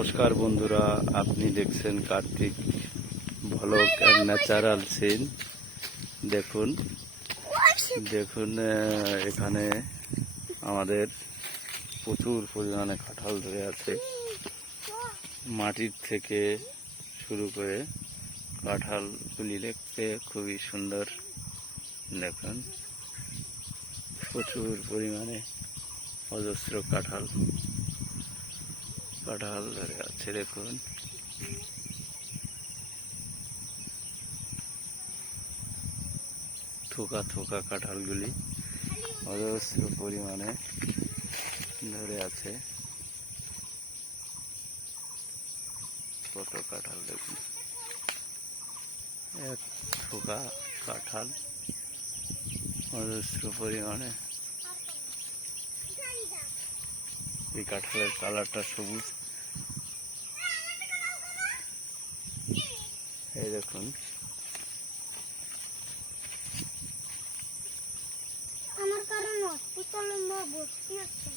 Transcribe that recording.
নমস্কার বন্ধুরা, আপনি দেখছেন Kartik blog and natural scene. দেখুন দেখুন এখানে আমাদের প্রচুর পরিমাণে কাঁঠাল ধরে আছে। মাটির থেকে শুরু করে কাঁঠালগুলি দেখতে খুবই সুন্দর। দেখুন প্রচুর পরিমাণে অজস্র কাঁঠাল ধরে আছে। দেখুন থোকা থোকা কাঁঠালগুলি অজস্র পরিমাণে ধরে আছে। কত কাঁঠাল দেখুন, এক থোকা কাঁঠাল অজস্র পরিমাণে। এই কাঁঠালের কালারটা সবুজ। এই দেখুন আমার কারণ হসপিটালে ভর্তি আছে।